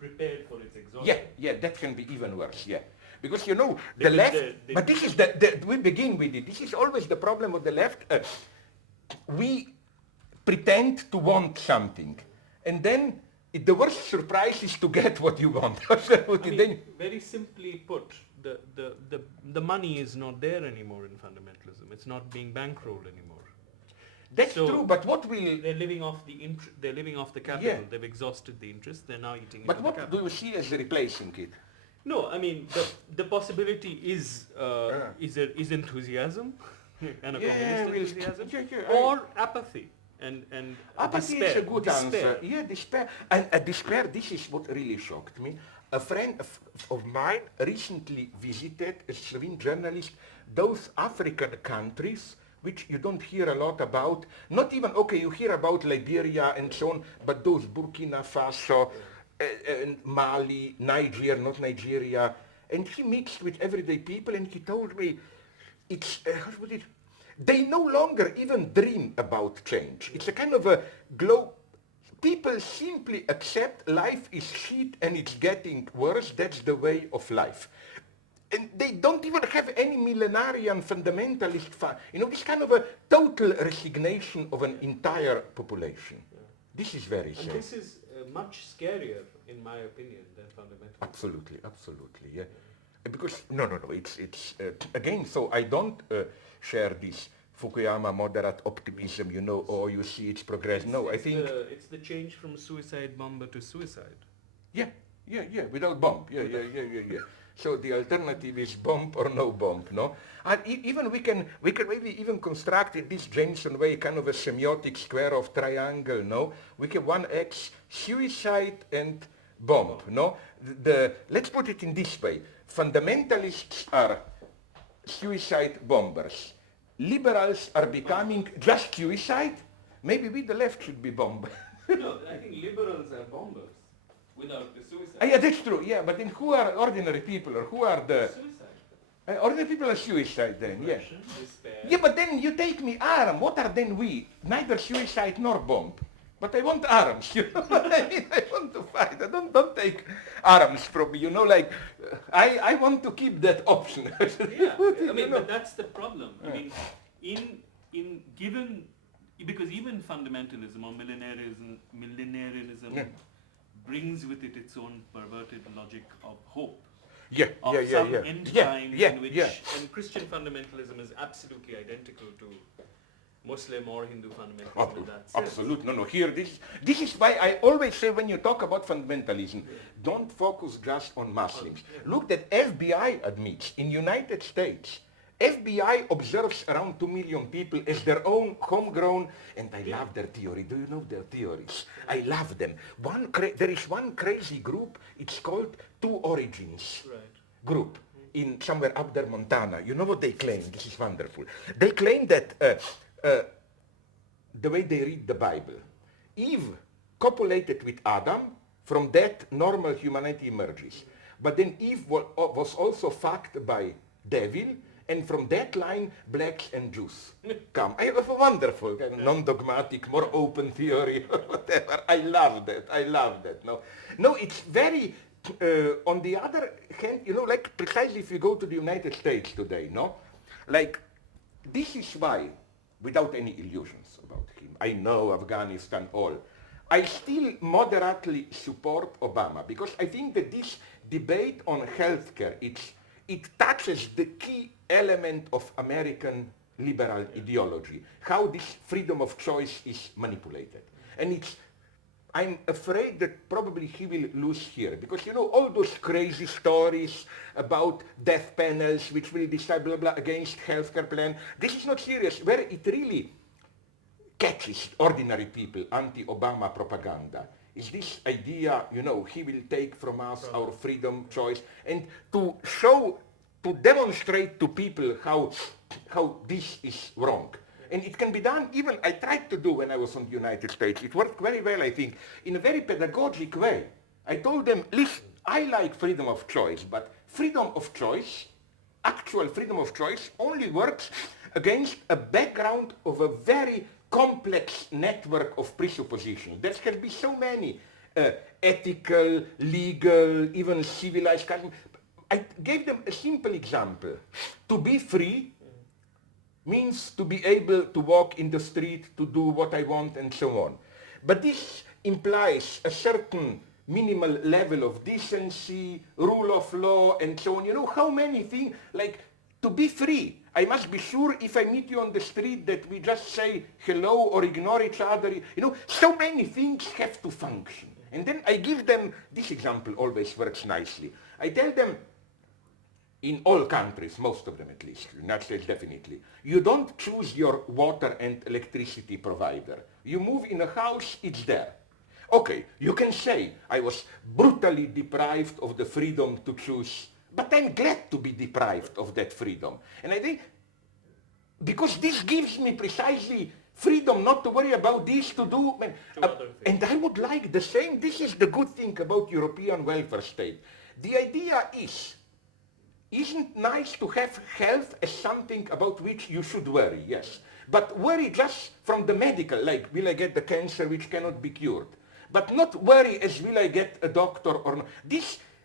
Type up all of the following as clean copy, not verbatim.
prepared for its exhaustion. Yeah, that can be even worse, yeah. Because the left, but this is we begin with it. This is always the problem of the left. We pretend to want something, and then the worst surprise is to get what you want. Very simply put, the money is not there anymore in fundamentalism. It's not being bankrolled anymore. That's true, but what will... They're living off they're living off the capital. Yeah. They've exhausted the interest. They're now eating But what do you see as replacing it? No, I mean, the possibility is enthusiasm and a communist enthusiasm, or apathy and apathy despair. Is a good answer. Yeah, despair. And despair, this is what really shocked me. A friend of mine recently visited, a Slovene journalist, those African countries which you don't hear a lot about. Not even, you hear about Liberia and so on, but those Burkina Faso, and Mali, Niger, not Nigeria. And he mixed with everyday people and he told me, they no longer even dream about change. It's a kind of a people simply accept life is shit and it's getting worse, that's the way of life. And they don't even have any millenarian fundamentalist, this kind of a total resignation of an entire population. Yeah. This is very sad. And this is much scarier, in my opinion, than fundamentalism. Absolutely, yeah. Because, it's again, so I don't share this Fukuyama moderate optimism, you see it's progress. I think... It's the change from suicide bomber to suicide. Yeah, without bomb, yeah. So the alternative is bomb or no bomb, no? And even we can maybe even construct in this Jameson way kind of a semiotic square of triangle, no? We can 1x suicide and bomb, no? Let's put it in this way. Fundamentalists are suicide bombers. Liberals are becoming just suicide. Maybe we the left should be bomb. No, I think liberals are bombers. Without the suicide. Yeah, that's true. Yeah, but then who are ordinary people, or who are the... Suicide. Ordinary people are suicide then, yeah. Despair. Yeah, but then you take me arm. What are then we? Neither suicide nor bomb. But I want arms, I want to fight. Don't take arms from me, I want to keep that option. Yeah, but that's the problem. Yeah. Because even fundamentalism or millenarianism yeah. brings with it its own perverted logic of hope. Some end time in which... Yeah. And Christian fundamentalism is absolutely identical to Muslim or Hindu fundamentalism in that sense. Absolutely. No. Here, this is why I always say when you talk about fundamentalism, don't focus just on Muslims. Look, that FBI admits in United States, FBI observes around 2 million people as their own homegrown, and I love their theory. Do you know their theories? I love them. There is one crazy group, it's called Two Origins group in somewhere up there, Montana. You know what they claim? This is wonderful. They claim that the way they read the Bible, Eve copulated with Adam, from that normal humanity emerges. But then Eve was also fucked by devil, and from that line, blacks and Jews come. I have a wonderful, non-dogmatic, more open theory, or whatever. I love that. No, it's very, on the other hand, precisely if you go to the United States today, this is why, without any illusions about him, I know Afghanistan, all, I still moderately support Obama, because I think that this debate on healthcare, it touches the key element of American liberal ideology, how this freedom of choice is manipulated. And I'm afraid that probably he will lose here, because all those crazy stories about death panels which will decide blah blah against healthcare plan, this is not serious. Where it really catches ordinary people, anti-Obama propaganda, is this idea, he will take from us our freedom, choice, and to demonstrate to people how this is wrong. And it can be done even, I tried to do when I was in the United States. It worked very well, I think, in a very pedagogic way. I told them, listen, I like freedom of choice, but freedom of choice, actual freedom of choice, only works against a background of a very complex network of presuppositions. There can be so many. ethical, legal, even civilized custom. I gave them a simple example. To be free means to be able to walk in the street, to do what I want, and so on. But this implies a certain minimal level of decency, rule of law, and so on. You know how many things, like to be free, I must be sure if I meet you on the street that we just say hello or ignore each other. You know, so many things have to function. And then I give them, this example always works nicely. I tell them, in all countries, most of them at least, United States definitely, you don't choose your water and electricity provider. You move in a house, it's there. Okay, you can say, I was brutally deprived of the freedom to choose, but I'm glad to be deprived of that freedom. And I think, because this gives me precisely freedom not to worry about this, to do, and I would like the same. This is the good thing about European welfare state. The idea is, isn't nice to have health as something about which you should worry, yes. But worry just from the medical, like will I get the cancer which cannot be cured. But not worry as will I get a doctor or not.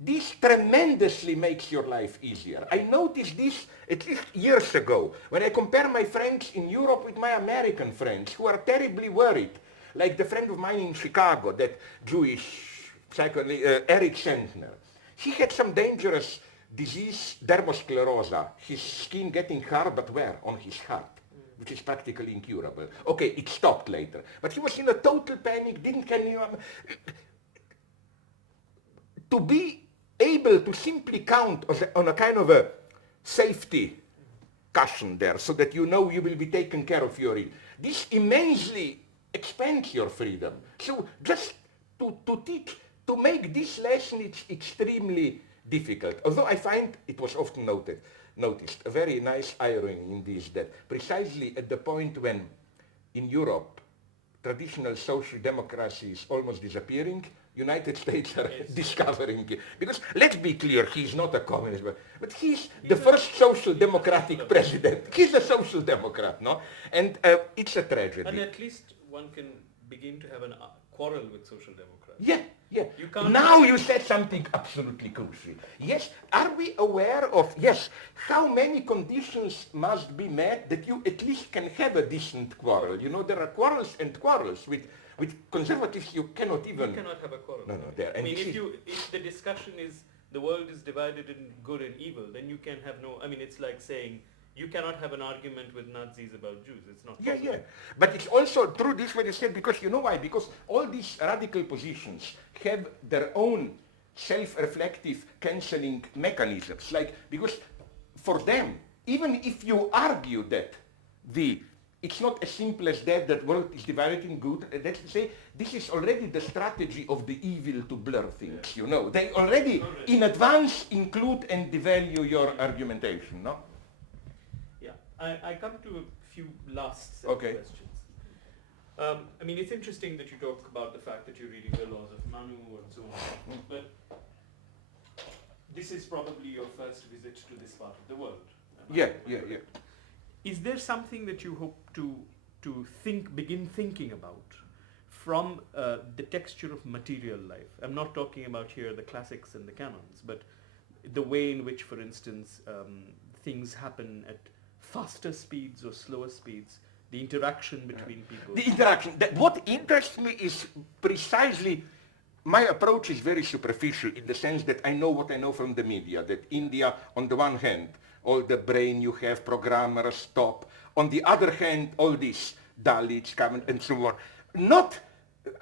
This tremendously makes your life easier. I noticed this at least years ago when I compare my friends in Europe with my American friends who are terribly worried. Like the friend of mine in Chicago, that Jewish psychologist, Eric Sentner. He had some dangerous disease, dermosclerosa, his skin getting hard, but where? On his heart, which is practically incurable. Okay, it stopped later. But he was in a total panic, didn't can you... to be able to simply count on a kind of a safety cushion there, so that you know you will be taken care of your ill. This immensely expands your freedom. So just to teach, to make this lesson, it's extremely difficult. Although I find it was often noticed, a very nice irony in this, that precisely at the point when in Europe traditional social democracy is almost disappearing, United States are discovering it. Because let's be clear, he's not a communist, but he's the first social democratic president. He's a social democrat, no? And it's a tragedy. And at least one can begin to have a quarrel with social democrats. Yeah, yeah. You now you said something absolutely crucial. Yes, are we aware of, yes, how many conditions must be met that you at least can have a decent quarrel? You know, there are quarrels and quarrels. With conservatives, you cannot even... You cannot have a quarrel. No, there. I mean, if the discussion is the world is divided in good and evil, then you can have no... I mean, it's like saying you cannot have an argument with Nazis about Jews. It's not possible. Yeah. But it's also true this what you said, because you know why? Because all these radical positions have their own self-reflective cancelling mechanisms. Like, because for them, even if you argue that it's not as simple as that world is divided in good, let's say this is already the strategy of the evil to blur things, you know. They already in advance include and devalue your argumentation, no? Yeah, I come to a few last set of questions. I mean, it's interesting that you talk about the fact that you're reading the laws of Manu and so on, but this is probably your first visit to this part of the world. Yeah. Is there something that you hope to begin thinking about from the texture of material life? I'm not talking about here the classics and the canons, but the way in which, for instance, things happen at faster speeds or slower speeds, the interaction between people. The interaction. What interests me is precisely, my approach is very superficial in the sense that I know what I know from the media, that India, on the one hand, all the brain you have, programmers, top. On the other hand, all these Dalits, and so on. Not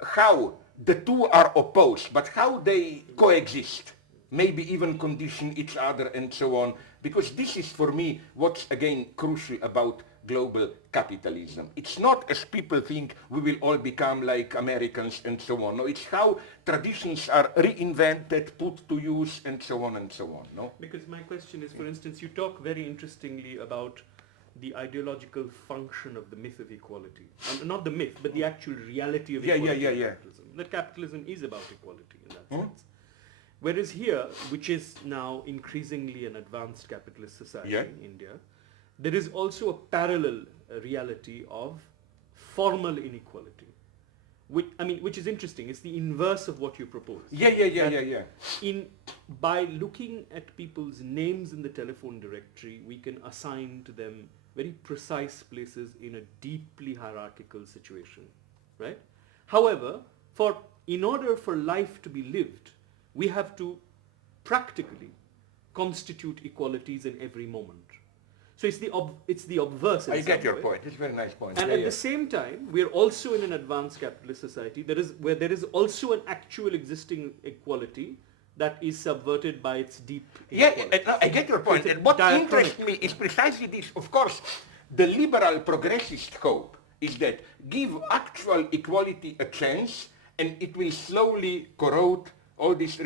how the two are opposed, but how they coexist. Maybe even condition each other and so on. Because this is for me what's again crucial about global capitalism. It's not as people think we will all become like Americans and so on. No, it's how traditions are reinvented, put to use and so on, no? Because my question is, for instance, you talk very interestingly about the ideological function of the myth of equality. Not the myth, but the actual reality of equality in capitalism. That capitalism is about equality in that sense. Whereas here, which is now increasingly an advanced capitalist society in India, there is also a parallel reality of formal inequality, which is interesting. It's the inverse of what you propose. Yeah. By looking at people's names in the telephone directory, we can assign to them very precise places in a deeply hierarchical situation, right? However, in order for life to be lived, we have to practically constitute equalities in every moment. So it's the obverse. I get your point. It's a very nice point. And at the same time, we are also in an advanced capitalist society where there is also an actual existing equality that is subverted by its deep inequality. No, I get your point. And what interests me is precisely this. Of course, the liberal progressist hope is that give actual equality a chance and it will slowly corrode all these